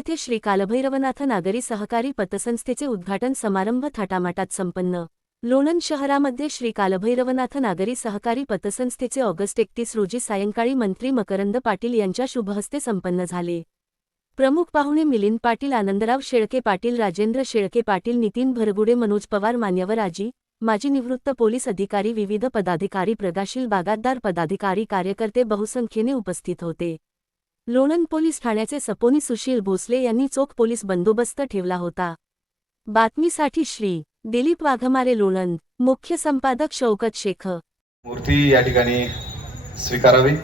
येथे श्री कालभैरवनाथ नागरी सहकारी पतसंस्थेचे उद्घाटन समारंभ थाटामाटात संपन्न. लोणंद शहरामध्ये श्री कालभैरवनाथ नागरी सहकारी पतसंस्थेचे ऑगस्ट एकतीस रोजी सायंकाळी मंत्री मकरंद पाटील यांच्या शुभहस्ते संपन्न झाले. प्रमुख पाहुणे मिलिंद पाटील आनंदराव शेळके पाटील राजेंद्र शेळके पाटील नितीन भरगुडे मनोज पवार मान्यवर आजी माजी निवृत्त पोलीस अधिकारी विविध पदाधिकारी प्रगाशील बागायतदार पदाधिकारी कार्यकर्ते बहुसंख्येने उपस्थित होते. लोणंद पोलीस ठाण्याचे सपोनी सुशील भोसले यांनी चोख पोलीस बंदोबस्त ठेवला होता. बातमीसाठी श्री. दिलीप वाघमारे लोणंद. मुख्य संपादक शौकत शेख मूर्ती या ठिकाणी स्वीकारावी.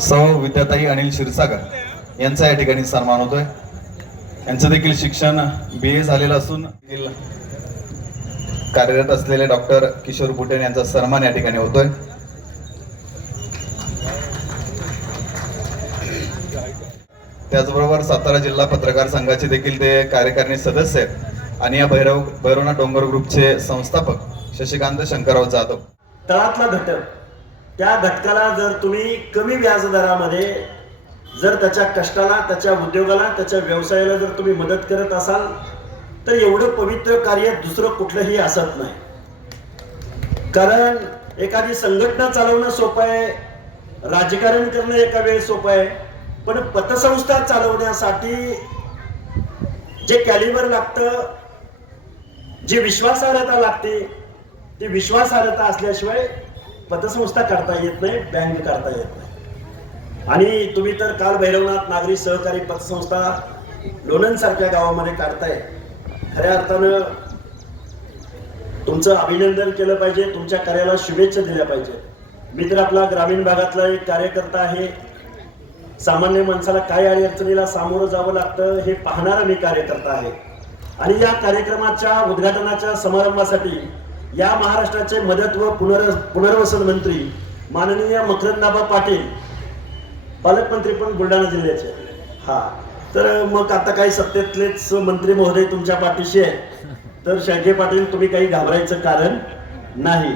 सह विद्याताई अनिल क्षीरसागर यांचा या ठिकाणी सन्मान होतोय. यांचं देखील शिक्षण बी ए झालेलं असून कार्यरत असलेले डॉक्टर किशोर बुटेन यांचा सन्मान या ठिकाणी होतोय. त्याचबरोबर सातारा जिल्हा पत्रकार संघाचे देखील ते कार्यकारिणी सदस्य आहेत. आणि या भैरव भैरवनाथ डोंगर ग्रुपचे संस्थापक शशिकांत शंकरराव जाधव. तळातला घटक. त्या घटकाला जर तुम्ही कमी व्याजदरामध्ये जर त्याच्या कष्टाला त्याच्या उद्योगाला त्याच्या व्यवसायाला जर तुम्ही मदत करत असाल तर एवढं पवित्र कार्य दुसरं कुठलंही असत नाही. कारण एखादी संघटना चालवणं सोपं आहे राजकारण करणं एका वेळ सोपं आहे पण पतसंस्था चालवण्यासाठी जे कॅलिबर लागतं जी विश्वासार्हता लागते ती विश्वासार्हता असल्याशिवाय पतसंस्था करता येत नाही बँक करता येत नाही. आणि तुम्ही तर काल भैरवनाथ नागरी सहकारी पतसंस्था लोणंद सारख्या गावामध्ये काढताय. खऱ्या अर्थानं तुमचं अभिनंदन केलं पाहिजे तुमच्या कार्याला शुभेच्छा दिल्या पाहिजे मी तर आपला ग्रामीण भागातला एक कार्यकर्ता आहे. सामान्य माणसाला काय अडचणीला सामोरं जावं लागतं हे पाहणारा मी कार्यकर्ता आहे. आणि या कार्यक्रमाच्या उद्घाटनाच्या समारंभासाठी या महाराष्ट्राचे मदत व पुनर पुनर्वसन मंत्री माननीय मकरंदाबा पाटील पालकमंत्री पण बुलढाणा जिल्ह्याचे. हा. तर मग आता काही सत्तेतलेच मंत्री महोदय तुमच्या पाठीशी आहे तर शंके पाटील तुम्ही काही घाबरायचं कारण नाही.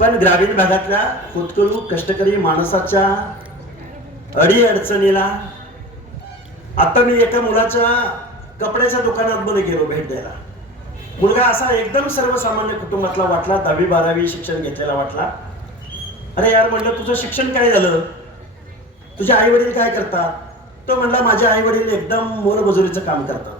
पण ग्रामीण भागातल्या खुदकळू कष्टकरी माणसाच्या अडी अडचणीला आता मी एका मुलाच्या कपड्याच्या दुकानात मध्ये गेलो भेट द्यायला. मुलगा असा एकदम सर्वसामान्य कुटुंबातला वाटला दहावी बारावी शिक्षण घेतलेला वाटला. अरे यार म्हणलं तुझं शिक्षण काय झालं? तुझे आई वडील काय करतात? तो म्हणला माझे आई वडील एकदम मोलमजुरीचं काम करतात.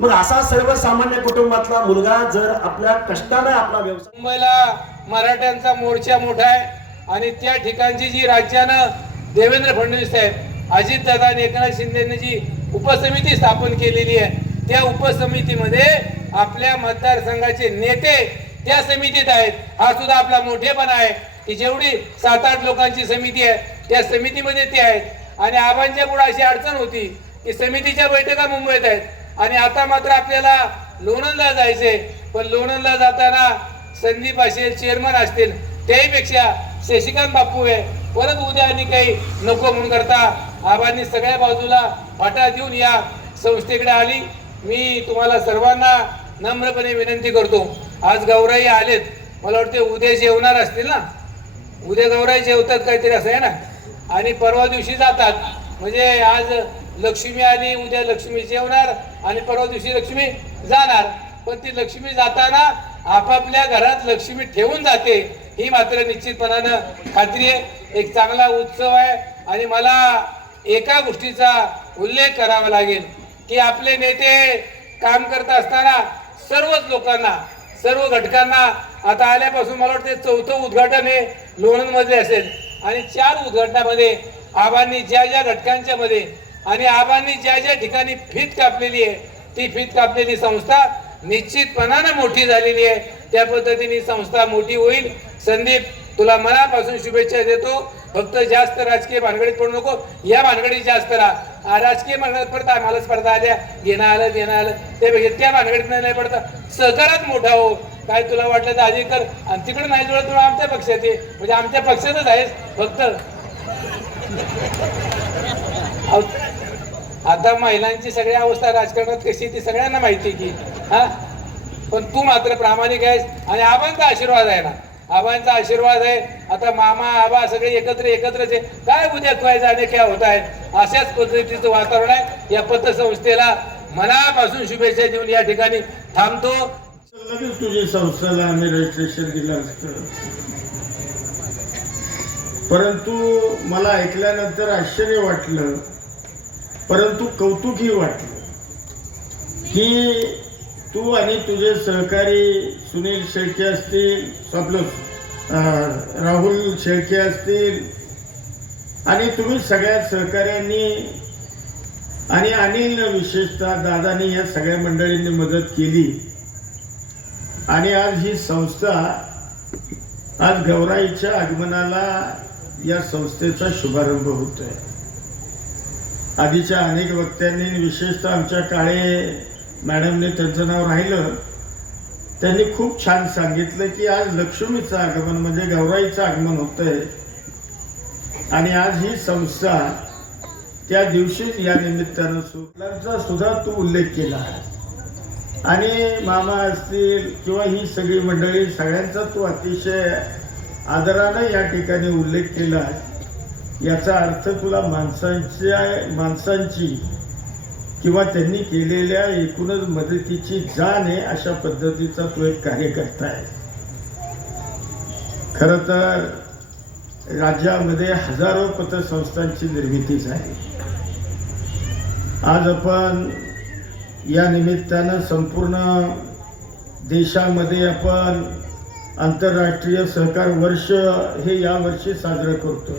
मग असा सर्वसामान्य कुटुंबातला मुलगा जर आपल्या कष्टाने आपला व्यवसाय मुंबईला मराठ्यांचा मोर्चा मोठा आहे आणि त्या ठिकाणची जी राज्यानं देवेंद्र फडणवीस साहेब अजितदादा आणि एकनाथ शिंदेने जी उपसमिती स्थापन केलेली आहे त्या उपसमितीमध्ये आपल्या मतदारसंघाचे नेते त्या समितीत आहेत. हा सुद्धा आपला मोठेपणा आहे की जेवढी सात आठ लोकांची समिती आहे त्या समितीमध्ये ते आहेत. आणि आबांच्या पुढे अशी अडचण होती की समितीच्या बैठका मुंबईत आहेत. आणि आता मात्र आपल्याला लोणंदला जायचंय. पण लोणंदला जाताना संदीप असेल चेअरमन असतील. त्याहीपेक्षा शशिकांत बापू आहे परत उद्या आणि काही नको म्हणून करता. आबांनी सगळ्या बाजूला फाटा देऊन या संस्थेकडे आली. मी तुम्हाला सर्वांना नम्रपणे विनंती करतो. आज गौराई आलेत. मला वाटते उद्या जेवणार असतील ना? उद्या गौराई जेवतात काहीतरी असं आहे ना? आणि परवा दिवशी जातात. म्हणजे आज लक्ष्मी आली उद्या लक्ष्मी जेवणार आणि परवा दिवशी लक्ष्मी जाणार. पण ती लक्ष्मी जाताना आपापल्या घरात लक्ष्मी ठेवून जाते. ही मात्र निश्चितपणानं खात्री आहे. एक चांगला उत्सव आहे आणि मला एका गोष्टीचा उल्लेख करावा लागेल की आपले नेते काम करत असताना सर्वच लोकांना सर्व घटकांना आता आल्यापासून मला वाटते चौथं उद्घाटन हे लोणंदमध्ये असेल. आणि चार उद्घाटनामध्ये आबांनी ज्या ज्या घटकांच्या मध्ये आणि आबांनी ज्या ज्या ठिकाणी फीत कापलेली आहे ती फीत कापलेली संस्था निश्चितपणानं मोठी झालेली आहे. त्या पद्धतीने संस्था मोठी होईल. संदीप तुला मनापासून शुभेच्छा देतो. फक्त जास्त राजकीय भानगडीत पडू नको. या भानगडीत जास्त राहा. राजकीय भानगडीत पडता आम्हाला स्पर्धा आल्या. घेणं आलं देणं आलं. त्यापेक्षा त्या भानगडीत नाही पडता. सहकारात मोठा हो. काय तुला वाटलं तर आधी कर. आणि तिकडे नाही जुळत तुला आमच्या पक्षात ये म्हणजे आमच्या पक्षातच आहेस फक्त. आता महिलांची सगळी अवस्था राजकारणात कशी आहे ती सगळ्यांना माहिती आहे की हा? पण तू मात्र प्रामाणिक आहेस आणि आबांचा आशीर्वाद आहे ना. आबांचा आशीर्वाद आहे. आता मामा आबा सगळे एकत्र एकत्रच. आहे काय उद्या काय आणि काय होत आहे? अशाच पद्धतीचं वातावरण आहे. या पतसंस्थेला मनापासून शुभेच्छा देऊन या ठिकाणी थांबतो. लगेच तुझ्या संस्थेला आम्ही रजिस्ट्रेशन दिलं असतं. परंतु मला ऐकल्यानंतर आश्चर्य वाटलं. परंतु कौतुकही वाटलं. की तू आणि तुझे सहकारी सुनील शेळके असतील आपलं राहुल शेळके असतील आणि तुम्ही सगळ्या सहकाऱ्यांनी आणि अनिल विशेषतः दादानी या सगळ्या मंडळींनी मदत केली. आणि आज ही संस्था आज गौराईच्या आगमनाला या संस्थेचा शुभारंभ होतोय. आधीच्या अनेक वक्त्यांनी विशेषतः आमच्या काळे मॅडमने त्यांचं नाव राहिलं त्यांनी खूप छान सांगितलं की आज लक्ष्मीचं आगमन म्हणजे गौराईचं आगमन होतंय. आणि आज ही संस्था त्या दिवशीच या निमित्तानं सुटलांचा सुद्धा तू उल्लेख केला आहे. आणि मामा असतील किंवा ही सगळी मंडळी सगळ्यांचा तो अतिशय आदरानं या ठिकाणी उल्लेख केला. आहे याचा अर्थ तुला माणसांच्या माणसांची किंवा त्यांनी केलेल्या एकूणच मदतीची जाण आहे अशा पद्धतीचा तो एक कार्यकर्ता आहे. खरं तर राज्यामध्ये हजारो पतसंस्थांची निर्मिती झाली आज आपण या निमित्तानं संपूर्ण देशामध्ये आपण आंतरराष्ट्रीय सहकार वर्ष हे या वर्षी साजरं करतो.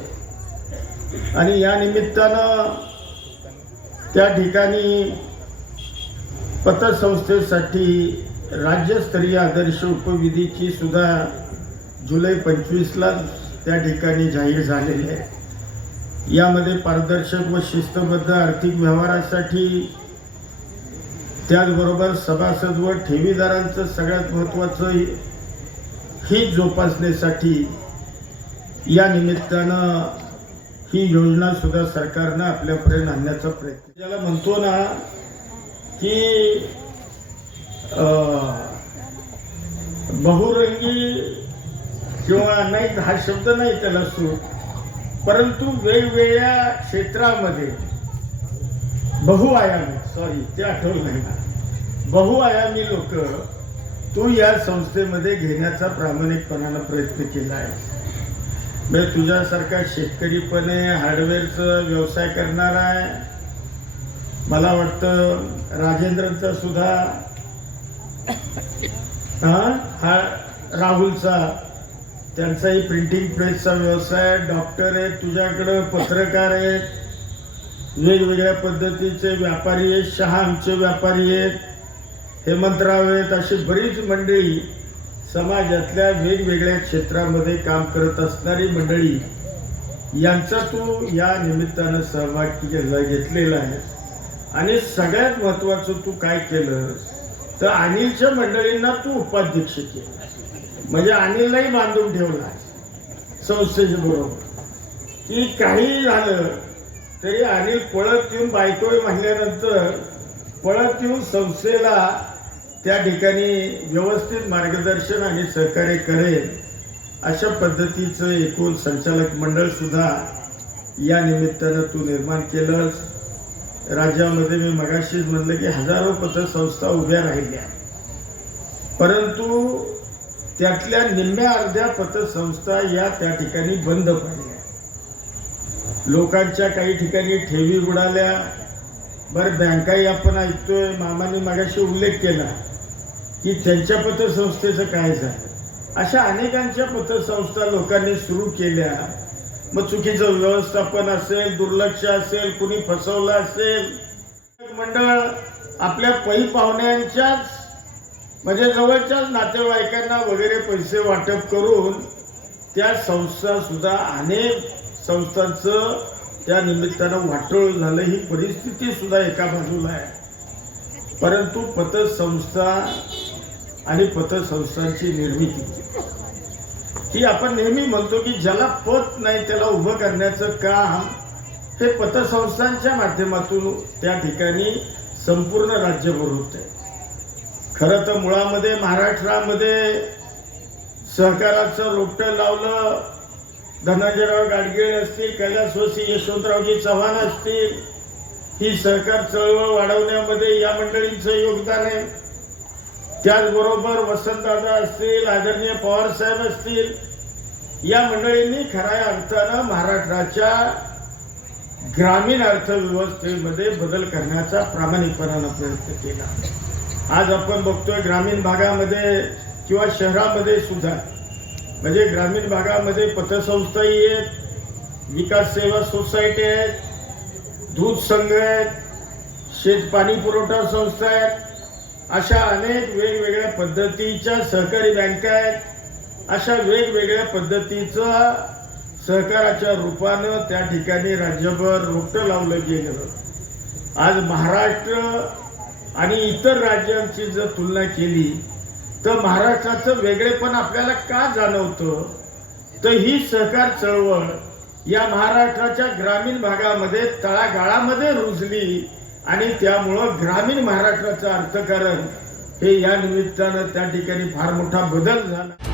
आणि या निमित्तानं त्या ठिकाणी पतसंस्थेसाठी राज्यस्तरीय आदर्श उपविधीची सुद्धा जुलै पंचवीसला त्या ठिकाणी जाहीर झालेली आहे. यामध्ये पारदर्शक व शिस्तबद्ध आर्थिक व्यवहारासाठी त्याचबरोबर सभासद व ठेवीदारांचं सगळ्यात महत्त्वाचं ही जोपासण्यासाठी या निमित्तानं ही योजना सुद्धा सरकारनं आपल्यापर्यंत आणण्याचा प्रयत्न ज्याला म्हणतो ना की अं, बहुरंगी किंवा नाही हा शब्द नाही त्याला सूट. परंतु वेगवेगळ्या क्षेत्रामध्ये बहुआयामी सॉरी ते आठवलं नाही बहुआयामी लोक तू या संस्थेमध्ये घेण्याचा प्रामाणिकपणानं प्रयत्न केला आहे. म्हणजे तुझ्यासारखा शेतकरी पण आहे हार्डवेअरचा व्यवसाय करणार आहे. मला वाटतं राजेंद्रचा सुद्धा हा हा राहुलचा त्यांचाही प्रिंटिंग प्रेसचा व्यवसाय डॉक्टर आहेत तुझ्याकडं पत्रकार आहेत. वेगवेगळ्या पद्धतीचे व्यापारी आहेत शहा आमचे व्यापारी आहेत. हेमंतराव आहेत अशी बरीच मंडळी समाजातल्या वेगवेगळ्या क्षेत्रामध्ये काम करत असणारी मंडळी. यांचा तू या निमित्तानं सहभाग केला घेतलेला आहे. आणि सगळ्यात महत्वाचं तू काय केलं तर अनिलच्या मंडळींना तू उपाध्यक्ष केलं. म्हणजे अनिललाही बांधून ठेवला. संस्थेच्या बरोबर. की काही झालं तरी अनिल पळत येऊन बायकोय म्हणल्यानंतर पळत येऊन संस्थेला त्या ठिकाणी व्यवस्थित मार्गदर्शन आणि सहकार्य करेल अशा पद्धतीचं एकूण संचालक मंडळ सुद्धा या निमित्तानं तू निर्माण केलंस. राज्यामध्ये मी मगाशीच म्हणलं की हजारो पतसंस्था उभ्या राहिल्या. परंतु त्यातल्या निम्म्या अर्ध्या पतसंस्था या त्या ठिकाणी बंद पडल्या. लोकांच्या काही ठिकाणी ठेवी बुडाल्या. बरं बँकाही आपण ऐकतोय मामाने मागाशी उल्लेख केला की त्यांच्या पतसंस्थेचं काय झालं? अशा अनेकांच्या पतसंस्था लोकांनी सुरू केल्या. मग चुकीचं व्यवस्थापन असेल दुर्लक्ष असेल कुणी फसवलं असेल? मंडळ आपल्या पै पाहुण्यांच्याच म्हणजे जवळच्याच नातेवाईकांना वगैरे पैसे वाटप करून त्या संस्था सुद्धा अनेक संस्थांचं त्या निमित्तानं वाटोळ झालं ही परिस्थिती सुद्धा एका बाजूला आहे. परंतु पतसंस्था आणि पतसंस्थांची निर्मिती. ही आपण नेहमी म्हणतो की ज्याला पत नाही त्याला उभं करण्याचं काम हे पतसंस्थांच्या माध्यमातून त्या ठिकाणी संपूर्ण राज्यभर होत आहे खरं तर मुळामध्ये महाराष्ट्रामध्ये सहकाराचं रोपटं लावलं धनंजयराव गाडगिळे असतील कैलासवासी यशवंतरावजी चव्हाण असतील ही सहकार चळवळ वाढवण्यामध्ये या मंडळींचं योगदान आहे. त्याचबरोबर वसंतदादा असतील आदरणीय पवार साहेब असतील या मंडळींनी खऱ्या अर्थानं महाराष्ट्राच्या ग्रामीण अर्थव्यवस्थेमध्ये बदल करण्याचा प्रामाणिकपणानं प्रयत्न केला. आज आपण बघतोय ग्रामीण भागामध्ये किंवा शहरामध्ये सुद्धा म्हणजे ग्रामीण भागामध्ये पतसंस्थाही आहेत विकास सेवा सोसायटी आहेत दूध संघ आहेत शेत पाणी पुरवठा संस्था आहेत अशा अनेक वेगवेगळ्या पद्धतीच्या सहकारी बँका आहेत. अशा वेगवेगळ्या पद्धतीचा सहकाराच्या रूपानं त्या ठिकाणी राज्यभर रोपटं लावलं गेलं. आज महाराष्ट्र आणि इतर राज्यांची जर तुलना केली तर महाराष्ट्राचं वेगळेपण आपल्याला का जाणवतं? तर ही सहकार चळवळ या महाराष्ट्राच्या ग्रामीण भागामध्ये तळागाळामध्ये रुजली आणि त्यामुळं ग्रामीण महाराष्ट्राचं अर्थकारण हे या निमित्तानं त्या ठिकाणी फार मोठा बदल झाला.